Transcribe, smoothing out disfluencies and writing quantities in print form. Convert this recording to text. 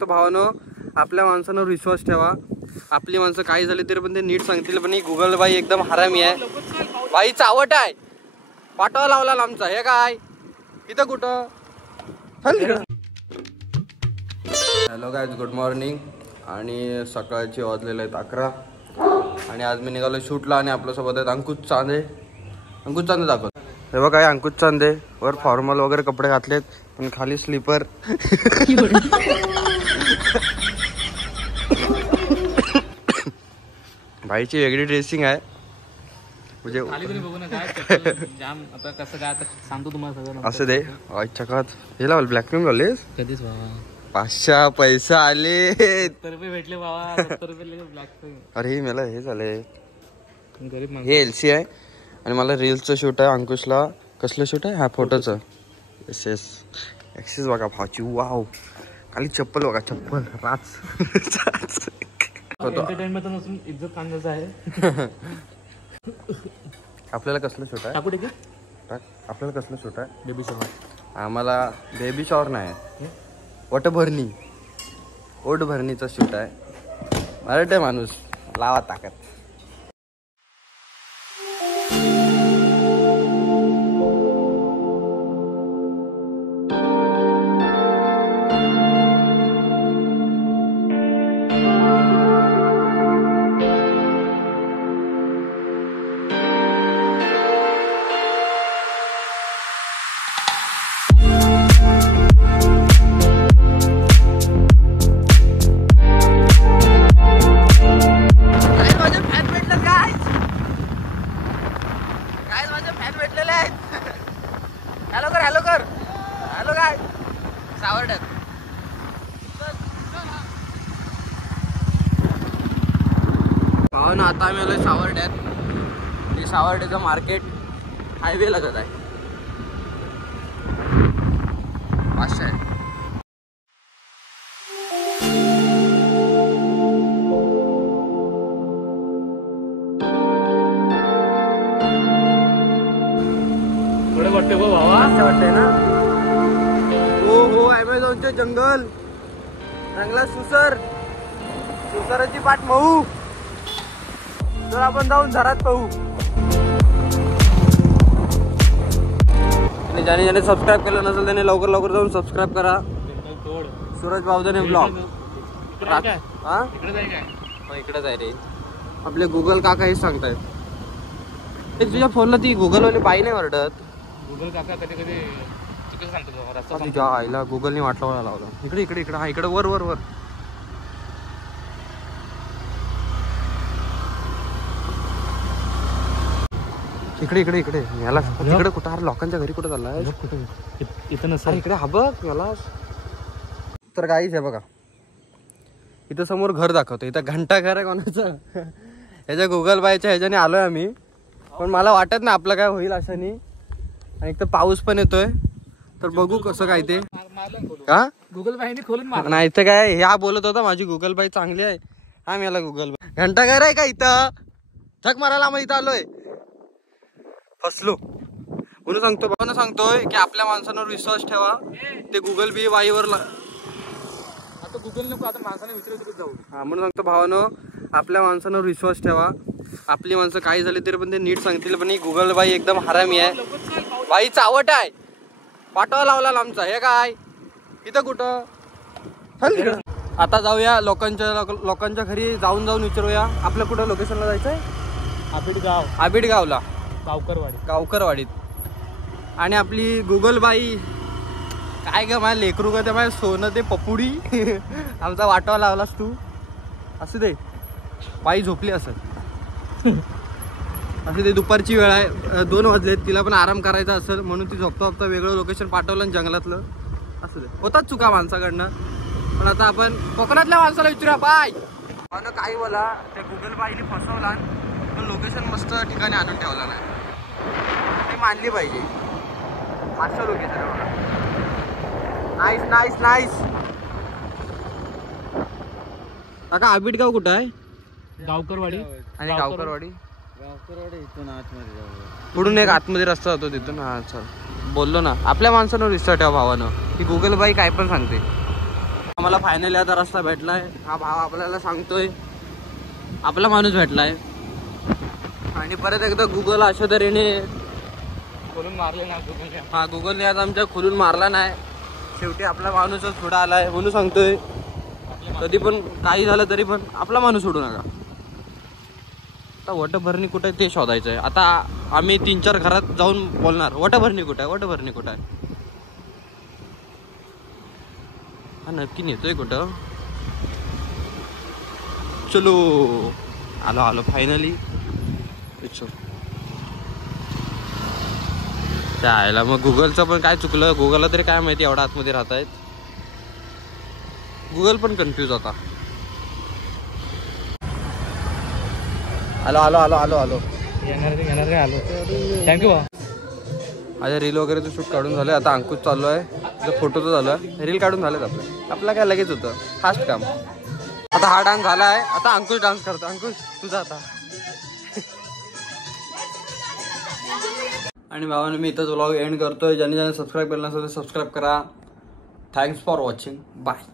तो भावानो आपल्या माणसांवर विश्वास ठेवा. आपली माणसं काही झाली तरी पण ते नीट सांगतील. पण गुगल बाई एकदम हरामी आहे. बाई चावट आहे. पाठवा लावला आमचा हे काय इथं कुठं. Hello guys, good morning. आणि सकाळची वाजलेले आहेत 11 आणि आज मी निघालो शूटला. आणि आपल्यासोबत आहेत अंकुश चांदे. अंकुश चांदे दाखव. हे बघ काय अंकुश चांदे वर फॉर्मल वगैरे कपडे घातलेत पण खाली स्लीपर. भाईची वेगळी ड्रेसिंग आहे. म्हणजे सांगतो तुम्हाला सगळं. असं दे चकात हे लावल ब्लॅक क्रीम लावलेस कधीच बाबा. 500 पैसा आले. 70 रुपये भेटले बाबा. 70 रुपये ब्लॅक क्रीम. अरे मला हे झालंय. गरीब माणूस. हे LC आहे आणि मला रील्सचं शूट आहे. अंकुशला कसलं शूट आहे हा फोटोचं. SS ॲक्सेस बघा भाची. वाव खाली चप्पल बघा. चप्पल राच. एंटरटेनमेंट नसून इज्जत काढण्याचं आहे. आपल्याला कसलं शूट आहे टाकू तिकीट. आपल्याला कसलं शूट आहे. Baby shower. आम्हाला बेबी शॉवर नाही, वटभरणी ओट भरणीचा शूट आहे. मराठी माणूस लावा ताकद. हॅलो काय सावर्ड्यात. पाहून आता आम्ही आलोय सावर्ड्यात. हे सावर्ड्याचं मार्केट हायवे लागत आहे. 500 आहे. थोडं वाटते गो भावा. असं वाटतंय ना. हो ॲमेझॉनचे जंगल जंगलात सुसराची पाठ मऊ. तर आपण जाऊन घरात पाहू. आणि ज्याने सबस्क्राईब केलं नसेल त्याने लवकर जाऊन सबस्क्राईब करा. सूरज बावधने ब्लॉग. हा इकडेच आहे रे. आपले गुगल काका हेच सांगतायत. तुझ्या फोनला ती गुगलवाली बाई नाही वरडत. गुगल काका कधी चुकीचं सांगतो. तुझ्या आईला गुगलने वाटला लावला. इकडे हा इकडे वर इकडे याला तिकडे कुठं. अरे लोकांच्या घरी कुठं चाललाय. इथं नसेल. इकडे हा बघ याला. तर काहीच आहे बघा इथं समोर घर दाखवतो. इथं घंटा घर आहे कोणाचं. ह्याच्या गुगल बायच्या ह्याच्याने आलोय आम्ही. पण मला वाटत नाही आपलं काय होईल अशाने. आणि एक तर पाऊस पण येतोय. तर बघू कसं काय ते. का गुगल बाईने खोलून मार. नाही इथं काय ह्या बोलत होता माझी गुगल बाई चांगली आहे. हा मला गुगल बाई घंटा घर आहे का इथं. झक मारायला आम्ही इथं आलोय. फसलो म्हणून सांगतो. भावानं सांगतोय की आपल्या माणसांवर विश्वास ठेवा. ते गुगल बी बाईवर आता गुगल नको. आता माणसाने विचारत जाऊ. हा म्हणून सांगतो भावानं आपल्या माणसांवर विश्वास ठेवा. आपली माणसं काही झाली तरी पण ते नीट सांगतील. पण गुगल बाई एकदम हरामी आहे. बाई चावट आहे. पाठवा लावला आमचा हे काय इथं कुठं. आता जाऊया लोकांच्या घरी जाऊन विचारूया. आपल्या कुठं लोकेशनला जायचंय. आबिडगावला गावकरवाडीत. आणि आपली गुगल बाई काय ग माझ्या लेकरू का. त्या माझ्या सोनं ते पपुडी. आमचा वाटवा लावलास तू. असू दे बाई झोपली असं ते. दुपारची वेळ आहे. 2 वाजलेत. तिला पण आराम करायचा असेल म्हणून ती झोपता वेगळं लोकेशन पाठवलं जंगलातलं. असू दे होतात चुका माणसाकडनं. पण आता आपण कोकणातल्या माणसाला विचारूया. बाय काही बोला. त्या गुगल बाईने फसवला. पण लोकेशन मस्त ठिकाणी आणून ठेवला नाही. ती मानली पाहिजे. मस्त लोकेशन आहे बघा. नाईस. काका आबिडगाव कुठं आहे. गावकरवाडी. आणि गावकरवाडी इथून आतमध्ये पुढून एक आतमध्ये रस्ता जातो तिथून. हा चल बोललो ना आपल्या माणसांवर विश्वास ठेवा भावानं की गुगल बाई काय पण सांगते. आम्हाला फायनली आता रस्ता भेटलाय. हा भाव आपल्याला सांगतोय आपला माणूस भेटलाय. आणि परत एकदा गुगल अशा तऱ्हेने खोलून मारले ना गुगलने. हा गुगलने आज आमच्या खोलून मारला नाही. शेवटी आपला माणूसच पुढे आलाय म्हणून सांगतोय कधी पण काही झालं तरी पण आपला माणूस सोडू नका. आता वटभरणी कुठे ते शोधायचं आहे. आता आम्ही 3-4 घरात जाऊन बोलणार वटभरणी कुठे आहे, वटभरणी कुठे आहे. हा नक्की नेतोय कुठं. चलो आलो आलो फायनली. त्याला मग गुगलचं पण काय चुकलं. गुगलला तरी काय माहिती एवढा आतमध्ये राहत आहेत. गुगल पण कन्फ्यूज होता. आलो आलो आलो आलो आलो येणार काय आलो. थँक्यू बा. आता रील वगैरेचं शूट काढून झालं. आता अंकुश चालू आहे. फोटोचं झालं आहे. रील काढून झालेत आपलं काय लगेच होतं. फास्ट काम. आता हा डान्स झाला आहे. आता अंकुश डान्स करतो. अंकुश तुझा आता. आणि भावाने मी इथंच व्लॉग एंड करतोय. ज्यांनी सबस्क्राईब केलं नसेल तर सबस्क्राईब करा. Thanks for watching. बाय.